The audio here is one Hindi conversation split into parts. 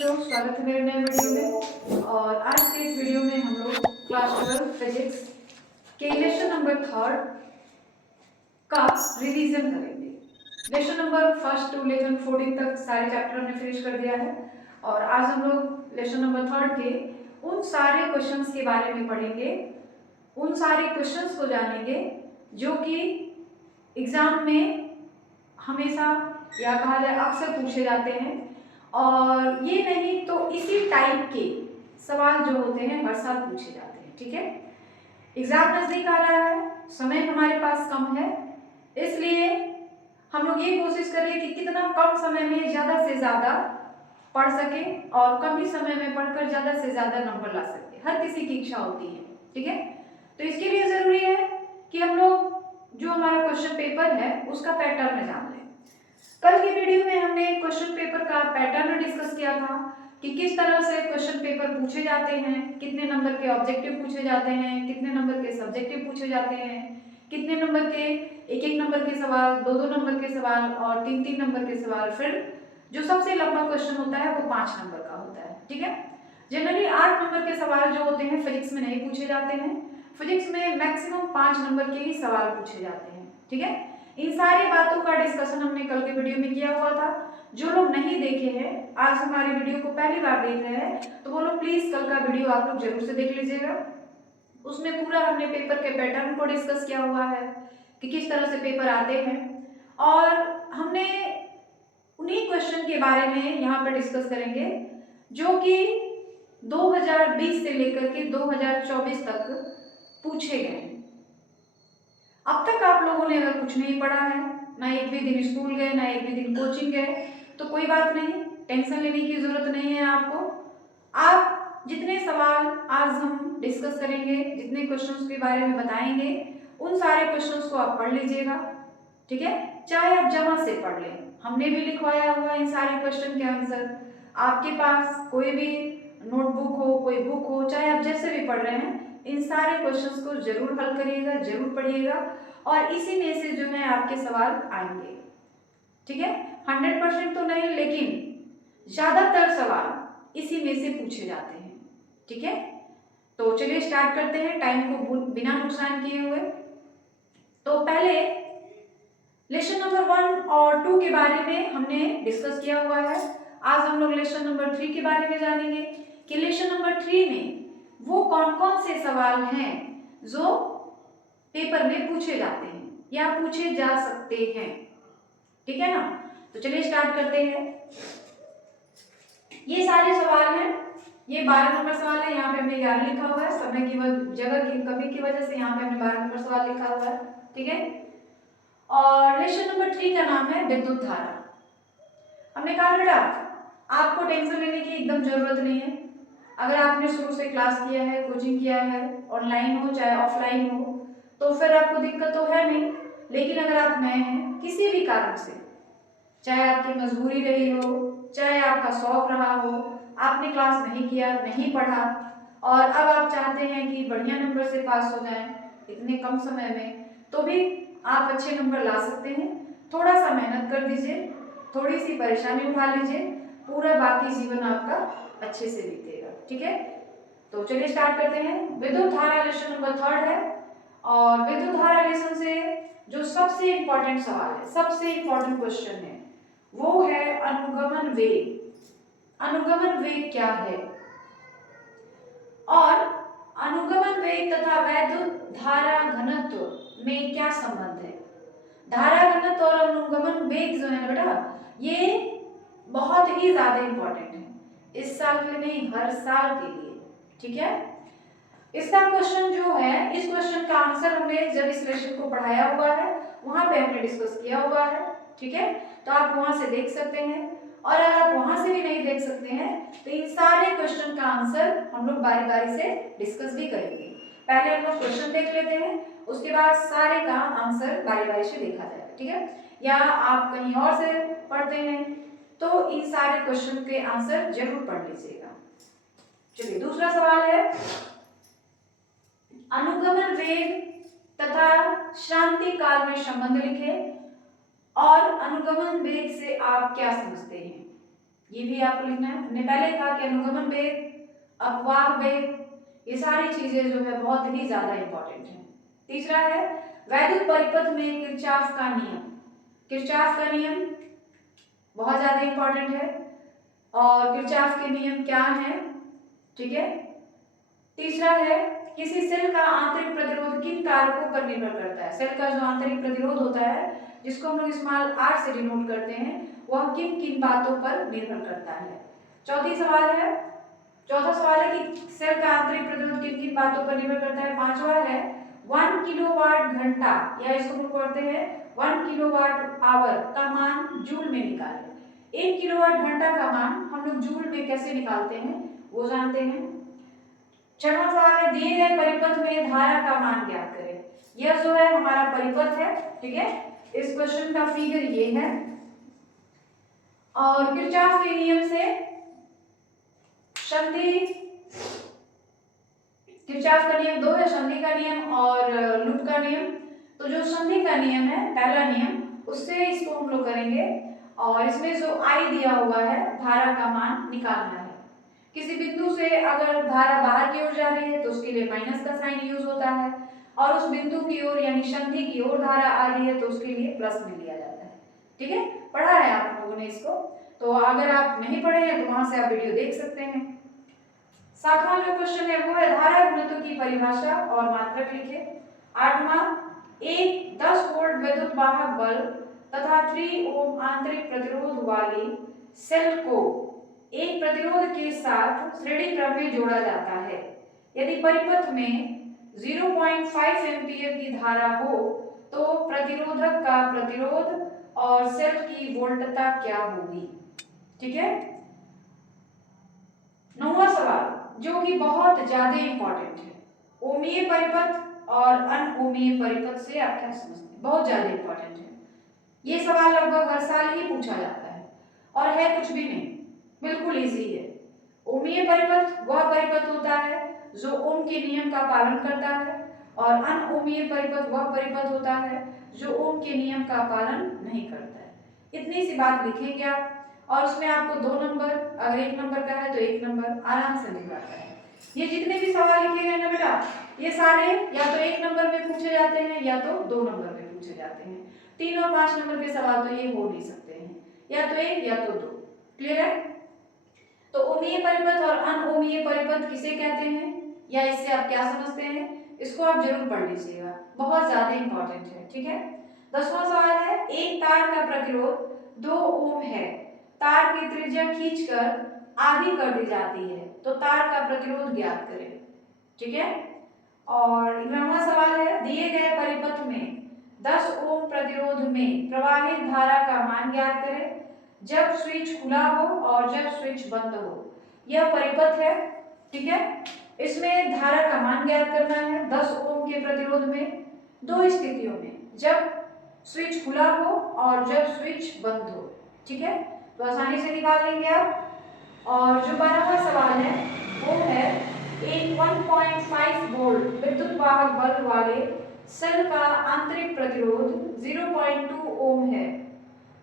बच्चों, स्वागत है मेरे नए वीडियो में। और आज के इस वीडियो में हम लोग क्लास 12 फिजिक्स के लेसन नंबर 3 का रिवीजन करेंगे। लेसन नंबर 1 टू लेसन 14 तक सारे चैप्टर हमने फिनिश कर दिया है और आज हम लोग लेसन नंबर 3 के उन सारे क्वेश्चंस के बारे में पढ़ेंगे, उन सारे क्वेश्चंस को जानेंगे जो कि एग्जाम में हमेशा या कहा जाए अक्सर पूछे जाते हैं। और ये नहीं तो इसी टाइप के सवाल जो होते हैं हर साल पूछे जाते हैं। ठीक है, एग्जाम नजदीक आ रहा है, समय हमारे पास कम है, इसलिए हम लोग ये कोशिश करें कि कितना कम समय में ज्यादा से ज्यादा पढ़ सके और कम ही समय में पढ़कर ज्यादा से ज्यादा नंबर ला सके। हर किसी की इच्छा होती है। ठीक है, तो इसके लिए जरूरी है कि हम लोग जो हमारा क्वेश्चन पेपर है उसका पैटर्न जान लें। कल की वीडियो में हमने क्वेश्चन पेपर का पैटर्न डिस्कस किया था कि किस तरह से क्वेश्चन पेपर पूछे जाते हैं, कितने नंबर के ऑब्जेक्टिव पूछे जाते हैं, कितने नंबर के सब्जेक्टिव पूछे जाते हैं, कितने नंबर के एक एक नंबर के सवाल, दो दो नंबर के सवाल और तीन तीन नंबर के सवाल। फिर जो सबसे लंबा क्वेश्चन होता है वो 5 नंबर का होता है। ठीक है, जनरली 8 नंबर के सवाल जो होते हैं फिजिक्स में नहीं पूछे जाते हैं। फिजिक्स में मैक्सिमम 5 नंबर के ही सवाल पूछे जाते हैं। ठीक है, इन सारी बातों का डिस्कशन हमने कल के वीडियो में किया हुआ था। जो लोग नहीं देखे हैं, आज हमारी वीडियो को पहली बार देख रहे हैं, तो वो लोग प्लीज कल का वीडियो आप लोग जरूर से देख लीजिएगा। उसमें पूरा हमने पेपर के पैटर्न को डिस्कस किया हुआ है कि किस तरह से पेपर आते हैं और हमने उन्हीं क्वेश्चन के बारे में यहाँ पर डिस्कस करेंगे जो कि 2020 से लेकर के 2024 तक पूछे गए। अब तक आप लोगों ने अगर कुछ नहीं पढ़ा है, ना एक भी दिन स्कूल गए, ना एक भी दिन कोचिंग गए, तो कोई बात नहीं, टेंशन लेने की जरूरत नहीं है आपको। आप जितने सवाल आज हम डिस्कस करेंगे, जितने क्वेश्चंस के बारे में बताएंगे, उन सारे क्वेश्चंस को आप पढ़ लीजिएगा। ठीक है, चाहे आप जहां से पढ़ लें, हमने भी लिखवाया हुआ इन सारे क्वेश्चन के आंसर। आपके पास कोई भी नोटबुक हो, कोई बुक हो, चाहे आप जैसे भी पढ़ रहे हैं, इन सारे क्वेश्चंस को जरूर हल करिएगा, जरूर पढ़िएगा और इसी में से जो है आपके सवाल आएंगे। ठीक है, 100% तो नहीं, लेकिन ज्यादातर सवाल इसी में से पूछे जाते हैं। ठीक है, तो चलिए स्टार्ट करते हैं टाइम को बिना नुकसान किए हुए। तो पहले लेसन नंबर 1 और 2 के बारे में हमने डिस्कस किया हुआ है। आज हम लोग लेसन नंबर 3 के बारे में जानेंगे कि लेसन नंबर 3 में वो कौन कौन से सवाल हैं जो पेपर में पूछे जाते हैं या पूछे जा सकते हैं। ठीक है ना, तो चलिए स्टार्ट करते हैं। ये सारे सवाल हैं, ये 12 नंबर सवाल है, यहाँ पे हमने 11 लिखा हुआ है, समय की जगह की कमी की वजह से यहाँ पे हमने 12 नंबर सवाल लिखा हुआ है। ठीक है, और लेसन नंबर 3 का नाम है विद्युत धारा। हमने कहा बेटा आपको टेंशन लेने की एकदम जरूरत नहीं है। अगर आपने शुरू से क्लास किया है, कोचिंग किया है, ऑनलाइन हो चाहे ऑफलाइन हो, तो फिर आपको दिक्कत तो है नहीं। लेकिन अगर आप नए हैं किसी भी कारण से, चाहे आपकी मजबूरी रही हो, चाहे आपका शौक रहा हो, आपने क्लास नहीं किया, नहीं पढ़ा और अब आप चाहते हैं कि बढ़िया नंबर से पास हो जाएं इतने कम समय में, तो भी आप अच्छे नंबर ला सकते हैं। थोड़ा सा मेहनत कर दीजिए, थोड़ी सी परेशानी उठा लीजिए, पूरा बाकी जीवन आपका अच्छे से बीतेगा। ठीक है, तो चलिए स्टार्ट करते हैं। विद्युत धारा लेसन नंबर 3 है और विद्युत धारा लेसन से जो सबसे इंपॉर्टेंट सवाल है, सबसे इंपॉर्टेंट क्वेश्चन है, वो है अनुगमन वेग। अनुगमन वेग क्या है और अनुगमन वेग तथा वैद्युत धारा घनत्व में क्या संबंध है। धारा घनत्व और अनुगमन वेग जो है ना बेटा, ये बहुत ही ज्यादा इंपॉर्टेंट है, इस साल के लिए नहीं, हर साल के लिए। ठीक है, इसका क्वेश्चन जो है, इस क्वेश्चन का आंसर हमने जब इस लेसन को पढ़ाया हुआ है वहां पे हमने डिस्कस किया हुआ है। ठीक है, तो आप वहां से देख सकते हैं और अगर आप वहां से भी नहीं देख सकते हैं तो इन सारे क्वेश्चन का आंसर हम लोग बारी बारी से डिस्कस भी करेंगे। पहले हम लोग क्वेश्चन देख लेते हैं, उसके बाद सारे का आंसर बारी बारी से देखा जाएगा। ठीक है, या आप कहीं और से पढ़ते हैं तो इन सारे क्वेश्चन के आंसर जरूर पढ़ लीजिएगा। चलिए दूसरा सवाल है, अनुगमन वेग तथा शांति काल में संबंध लिखें और अनुगमन वेग से आप क्या समझते हैं। ये भी आपको लिखना है। हमने पहले कहा कि अनुगमन वेग, अपवाह वेग, ये सारी चीजें जो है बहुत ही ज्यादा इंपॉर्टेंट है। तीसरा है वैद्युत परिपथ में किरचॉफ का नियम। किरचॉफ का नियम बहुत ज्यादा इंपॉर्टेंट है और किरचॉफ के नियम क्या है, ठीक है। तीसरा है किसी सेल का आंतरिक प्रतिरोध किन कारकों पर निर्भर करता है। सेल का जो आंतरिक प्रतिरोध होता है जिसको हम लोग स्मॉल r से डिनोट करते हैं वह किन किन बातों पर निर्भर करता है। चौथा सवाल है कि सेल का आंतरिक प्रतिरोध किन किन बातों पर निर्भर करता है। पांचवा है 1 किलोवाट घंटा या इसको हम करते हैं 1 किलोवाट आवर का मान जूल में निकालें। 1 किलोवाट घंटा का मान हम लोग जूल में कैसे निकालते हैं वो जानते हैं। छठवां सवाल है दिए गए परिपथ में धारा का मान ज्ञात करें। यह जो है हमारा परिपथ है, ठीक है। इस क्वेश्चन का फिगर ये है और किरचॉफ के नियम से संधि, किरचॉफ का नियम दो है, संधि का नियम और लूप का नियम। तो जो संधि का नियम है पहला नियम, उससे इसको हम लोग करेंगे और इसमें जो I दिया हुआ है धारा का मान निकालना है। किसी बिंदु से अगर धारा बाहर की ओर जा रही है तो उसके लिए माइनस का साइन यूज होता है और उस बिंदु की ओर यानी संधि की ओर धारा आ रही है तो उसके लिए प्लस में लिया जाता है, ठीक है। पढ़ा है आप लोगों ने इसको, तो अगर आप नहीं पढ़े हैं तो वहां से आप वीडियो देख सकते हैं। सातवां जो क्वेश्चन है वो है धारा घनत्व की परिभाषा और मात्रक लिखे। आठवां एक 10 वोल्ट विद्युत वाहक बल्ब तथा 3 ओम आंतरिक प्रतिरोध वाली सेल को एक प्रतिरोध के साथ श्रेणी क्रम में जोड़ा जाता है। यदि परिपथ में 0.5 एम्पीयर की धारा हो तो प्रतिरोधक का प्रतिरोध और सेल की वोल्टता क्या होगी, ठीक है। नौवां सवाल जो कि बहुत ज्यादा इंपॉर्टेंट है, ओमीय परिपथ और अनओमीय परिपथ से आप क्या समझते हैं, बहुत ज्यादा इंपॉर्टेंट है। ये सवाल लगभग हर साल ही पूछा जाता है और है कुछ भी नहीं, बिल्कुल इजी है। ओमीय परिपथ वह परिपथ होता है जो ओम के नियम का पालन करता है और अनओमीय परिपथ वह परिपथ होता है जो ओम के नियम का पालन नहीं करता है। इतनी सी बात लिखेंगे आप और उसमें आपको 2 नंबर, अगर 1 नंबर का है तो 1 नंबर आराम से मिल जाता है। ये जितने भी सवाल लिखे गए ना बेटा, ये सारे या तो 1 नंबर में पूछे जाते हैं या तो 2 नंबर में पूछे जाते हैं। 3 और 5 नंबर के सवाल तो ये हो नहीं सकते हैं, या तो 1 या तो 2। क्लियर है। तो ओमीय परिपथ और अनओमीय परिपथ किसे कहते हैं या इससे आप क्या समझते हैं, इसको आप जरूर पढ़ लीजिएगा, बहुत ज्यादा इंपॉर्टेंट है, ठीक है। 10वां सवाल है एक तार का प्रतिरोध 2 ओम है, तार की त्रिज्या खींचकर आधी कर दी जाती है तो तार का प्रतिरोध ज्ञात करें, ठीक है। और 11वां सवाल है दिए गए परिपथ में 10 ओम प्रतिरोध में प्रवाहित धारा का मान ज्ञात करें जब स्विच खुला हो और जब स्विच बंद हो। यह परिपथ है, ठीक है। इसमें धारा का मान ज्ञात करना है 10 ओम के प्रतिरोध में दो स्थितियों में, जब स्विच खुला हो और जब स्विच बंद हो, ठीक है। तो आसानी से निकाल लेंगे आप। और जो 12वां सवाल है वो है एक 1.5 वोल्ट विद्युत वाहक बल्ब वाले सेल का आंतरिक प्रतिरोध 0.2 ओम है,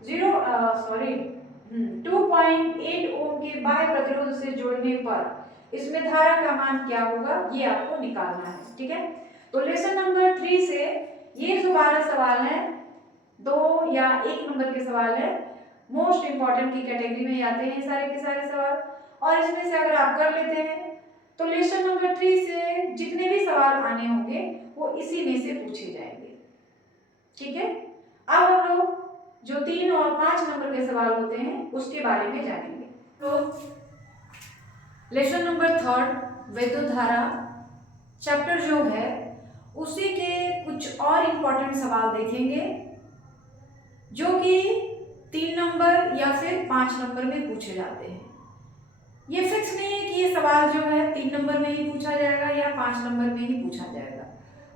2.8 ओम के बाह्य प्रतिरोध से जोड़ने पर इसमें धारा का मान क्या होगा ये आपको निकालना है, ठीक है। तो लेसन नंबर 3 से ये जो 12 सवाल है 2 या 1 नंबर के सवाल है, मोस्ट इंपॉर्टेंट की कैटेगरी में आते हैं सारे के सारे सवाल। और इसमें से अगर आप कर लेते हैं तो लेसन नंबर 3 से जितने भी सवाल आने होंगे वो इसी में से पूछे जाएंगे, ठीक है। अब हम लोग जो 3 और 5 नंबर के सवाल होते हैं उसके बारे में जानेंगे। तो लेसन नंबर 3 विद्युत धारा चैप्टर जो है उसी के कुछ और इंपॉर्टेंट सवाल देखेंगे जो कि 3 नंबर या फिर 5 नंबर में पूछे जाते हैं। ये फिक्स नहीं है कि ये सवाल जो है 3 नंबर में ही पूछा जाएगा या 5 नंबर में ही पूछा जाएगा।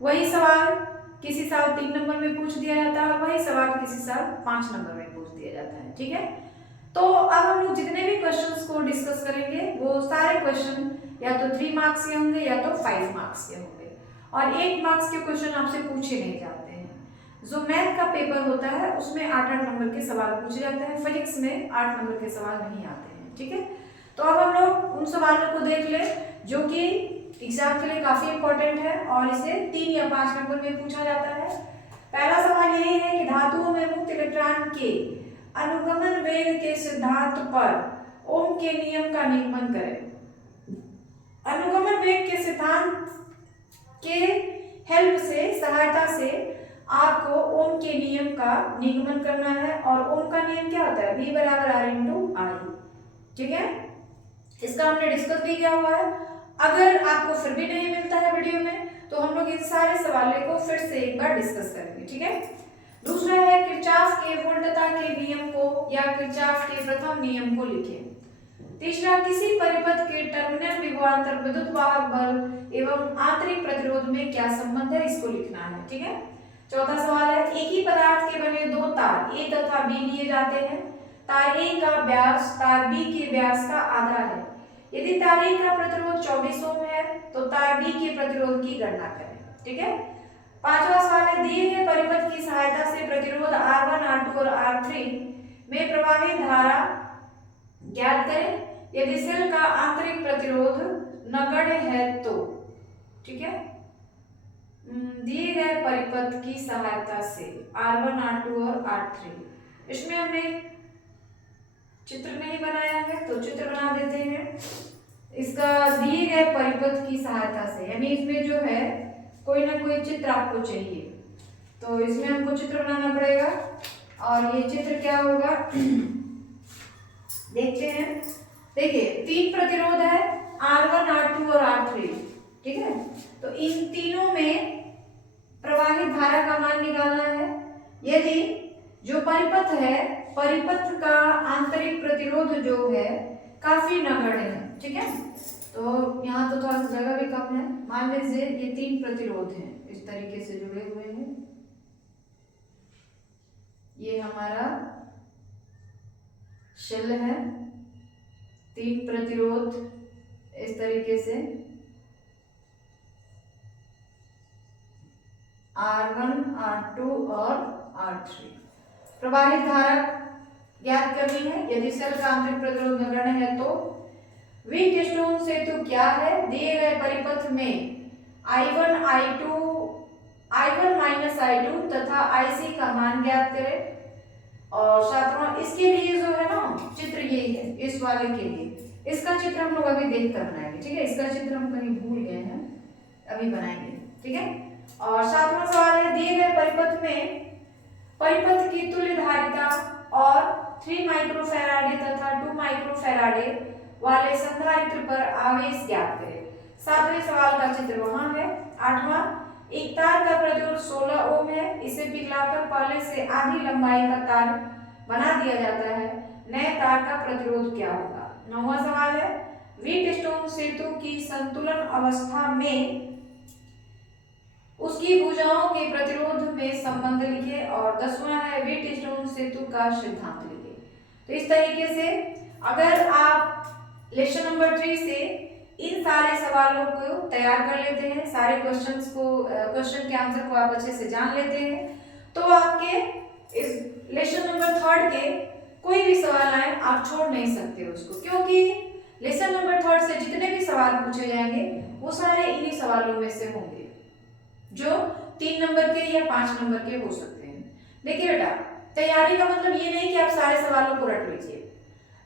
वही सवाल किसी साल 3 नंबर में पूछ दिया जाता है, वही सवाल किसी साल 5 नंबर में पूछ दिया जाता है, ठीक है। तो अब हम लोग जितने भी क्वेश्चंस को डिस्कस करेंगे वो सारे क्वेश्चन या तो 3 मार्क्स के होंगे या तो 5 मार्क्स के होंगे और 8 मार्क्स के क्वेश्चन आपसे पूछे नहीं जाते हैं। जो मैथ का पेपर होता है उसमें 8-8 नंबर के सवाल पूछे जाते हैं, फिजिक्स में 8 नंबर के सवाल नहीं आते हैं। ठीक है। तो अब हम लोग उन सवालों को देख ले जो कि एग्जाम के लिए काफी इंपॉर्टेंट है और इसे 3 या 5 नंबर में पूछा जाता है। पहला सवाल यही है कि धातुओं में मुक्त इलेक्ट्रॉन के अनुगमन वेग के सिद्धांत पर ओम के नियम का निगमन करें। अनुगमन वेग के सिद्धांत के हेल्प से, सहायता से आपको ओम के नियम का निगमन करना है। और ओम का नियम क्या होता है? V बराबर R इंटू आई, ठीक है। इसका हमने डिस्कस भी किया हुआ है। अगर आपको फिर भी नहीं मिलता है वीडियो में तो हम लोग इन सारे सवालों को फिर से एक बार डिस्कस करेंगे, ठीक है। दूसरा है किरचॉफ के वोल्टता के नियम को या किरचॉफ के प्रथम नियम को लिखें। तीसरा, किसी परिपथ के टर्मिनल विभवांतर विद्युत वाहक बल एवं आंतरिक प्रतिरोध में क्या संबंध है, इसको लिखना है, ठीक है। चौथा सवाल है, एक ही पदार्थ के बने दो तार ए तथा बी लिए जाते हैं। तार ए का व्यास तार बी के व्यास का आधा है। यदि तार ए का प्रतिरोध 24 ओम है तो तार बी के प्रतिरोध की गणना करें, ठीक है। पांचवा सवाल है, दिए गए परिपथ की सहायता से प्रतिरोध R1, R2 और R3 में प्रवाहित धारा ज्ञात करें यदि सेल का आंतरिक प्रतिरोध नगण्य है तो, ठीक है। दिए गए परिपथ की सहायता से R1, R2 और R3, इसमें हमने चित्र नहीं बनाया है तो चित्र बना देते हैं। इसका दिए गए परिपथ की सहायता से यानी इसमें जो है कोई ना कोई चित्र आपको चाहिए, तो इसमें हमको चित्र बनाना पड़ेगा। और ये चित्र क्या होगा देखते हैं। देखिए 3 प्रतिरोध है R1, R2 और R3, ठीक है। तो इन तीनों में प्रवाहित धारा का मान निकालना है। यदि जो परिपथ है, परिपथ का आंतरिक प्रतिरोध जो है काफी नगण्य है, ठीक है। तो यहाँ तो थोड़ा सा जगह भी कम है। मान लीजिए ये 3 प्रतिरोध हैं, इस तरीके से जुड़े हुए हैं। ये हमारा शेल है, 3 प्रतिरोध इस तरीके से R1, R2 और R3। प्रवाहित धारा ज्ञात करनी है यदि सेल का आंतरिक प्रतिरोध नगण्य है तो। व्हीटस्टोन सेतु क्या है? दिए गए परिपथ में I1, I1 माइनस I2 तथा IC का मान ज्ञात करें। और सातवां, इसके लिए जो है ना चित्र ये है, इस वाले के लिए इसका चित्र हम लोग अभी देखकर बनाएंगे, ठीक है। इसका चित्र हम कहीं भूल गए हैं, अभी बनाएंगे, ठीक है। और सातवां सवाल है, दिए गए परिपथ में परिपथ की तुल्य धारिता और 3 माइक्रोफैराडे तथा 2 माइक्रोफैराडे वाले संधारित्र पर आवेश ज्ञात करें। सातवें सवाल का चित्र वहां है। आठवां, एक तार का प्रतिरोध 16 ओम है, इसे पिघलाकर पहले से आधी लंबाई का तार बना दिया जाता है, नए तार का प्रतिरोध क्या होगा। नौवां सवाल है, व्हीटस्टोन सेतु की संतुलन अवस्था में उसकी भुजाओं के प्रतिरोध में संबंध लिखे। और 10वां है, व्हीटस्टोन सेतु का सिद्धांत लिखे। तो इस तरीके से अगर आप लेसन नंबर 3 से इन सारे सवालों को तैयार कर लेते हैं, सारे क्वेश्चन के आंसर को आप अच्छे से जान लेते हैं, तो आपके इस लेसन नंबर 3 के कोई भी सवाल आए आप छोड़ नहीं सकते उसको, क्योंकि लेसन नंबर 3 से जितने भी सवाल पूछे जाएंगे वो सारे इन्हीं सवालों में से होंगे जो 3 नंबर के या 5 नंबर के हो सकते हैं। देखिए बेटा, तैयारी का मतलब ये नहीं कि आप सारे सवालों को रट लीजिए।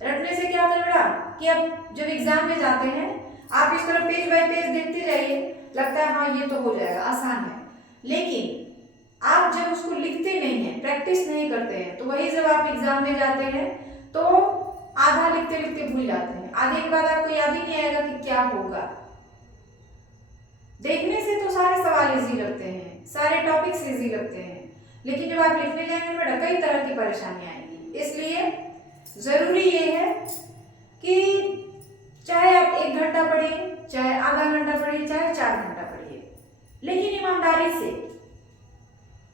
रटने से क्या होता है बेटा कि आप जब एग्जाम में जाते हैं आप इस तरह पेज बाय पेज देखते जाइए, लगता है हाँ ये तो हो जाएगा, आसान है, लेकिन आप जब उसको लिखते नहीं हैं, प्रैक्टिस नहीं करते हैं, तो वही जब आप एग्जाम में जाते हैं तो आधा लिखते लिखते भूल जाते हैं। आधे के बाद आपको याद ही नहीं आएगा कि क्या होगा। देखने से तो सारे सवाल इजी लगते हैं, सारे टॉपिक्स इजी लगते हैं, लेकिन जब आप लिखने जाएंगे बेटा कई तरह की परेशानियां आएंगी। इसलिए जरूरी ये है कि चाहे आप 1 घंटा पढ़िए, चाहे आधा घंटा पढ़िए, चाहे 4 घंटा पढ़िए, लेकिन ईमानदारी से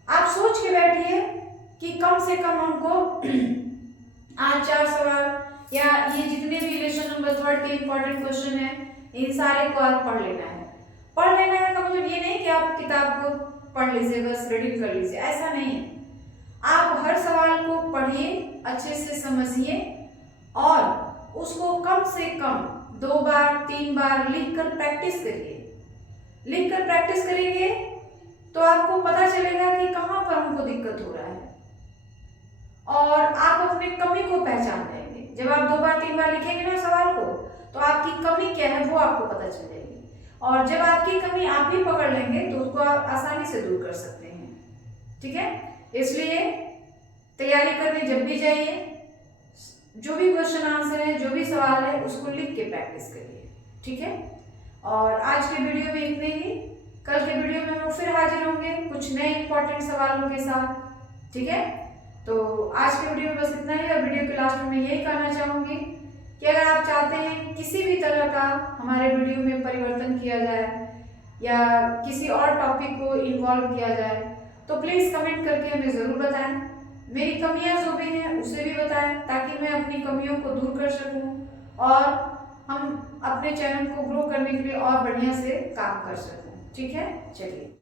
आप सोच के बैठिए कि कम से कम हमको आज 4 सवाल या ये जितने भी लेसन नंबर 3 के इंपॉर्टेंट क्वेश्चन है इन सारे को आज पढ़ लेना है। पढ़ लेना है का मतलब ये नहीं कि आप किताब को पढ़ लीजिए बस रीडिंग कर लीजिए, ऐसा नहीं है। आप हर सवाल को पढ़िए, अच्छे से समझिए और उसको कम से कम 2 बार 3 बार लिखकर प्रैक्टिस करिए। लिखकर प्रैक्टिस करेंगे तो आपको पता चलेगा कि कहाँ पर हमको दिक्कत हो रहा है और आप अपने कमी को पहचान लेंगे। जब आप 2 बार 3 बार लिखेंगे ना सवाल को, तो आपकी कमी क्या है वो आपको पता चलेगी, और जब आपकी कमी आप ही पकड़ लेंगे तो उसको आप आसानी से दूर कर सकते हैं। ठीक है, इसलिए तैयारी करने जब भी जाइए, जो भी क्वेश्चन आंसर है, जो भी सवाल है, उसको लिख के प्रैक्टिस करिए। ठीक है, और आज के वीडियो में इतने ही। कल के वीडियो में हम फिर हाजिर होंगे कुछ नए इंपॉर्टेंट सवालों के साथ। ठीक है, तो आज के वीडियो में बस इतना ही। और वीडियो के लास्ट में मैं यही कहना चाहूँगी कि अगर आप चाहते हैं किसी भी तरह का हमारे वीडियो में परिवर्तन किया जाए या किसी और टॉपिक को इन्वॉल्व किया जाए, तो प्लीज़ कमेंट करके हमें ज़रूर बताएं। मेरी कमियां जो भी हैं उसे भी बताएं, ताकि मैं अपनी कमियों को दूर कर सकूं और हम अपने चैनल को ग्रो करने के लिए और बढ़िया से काम कर सकूं। ठीक है, चलिए।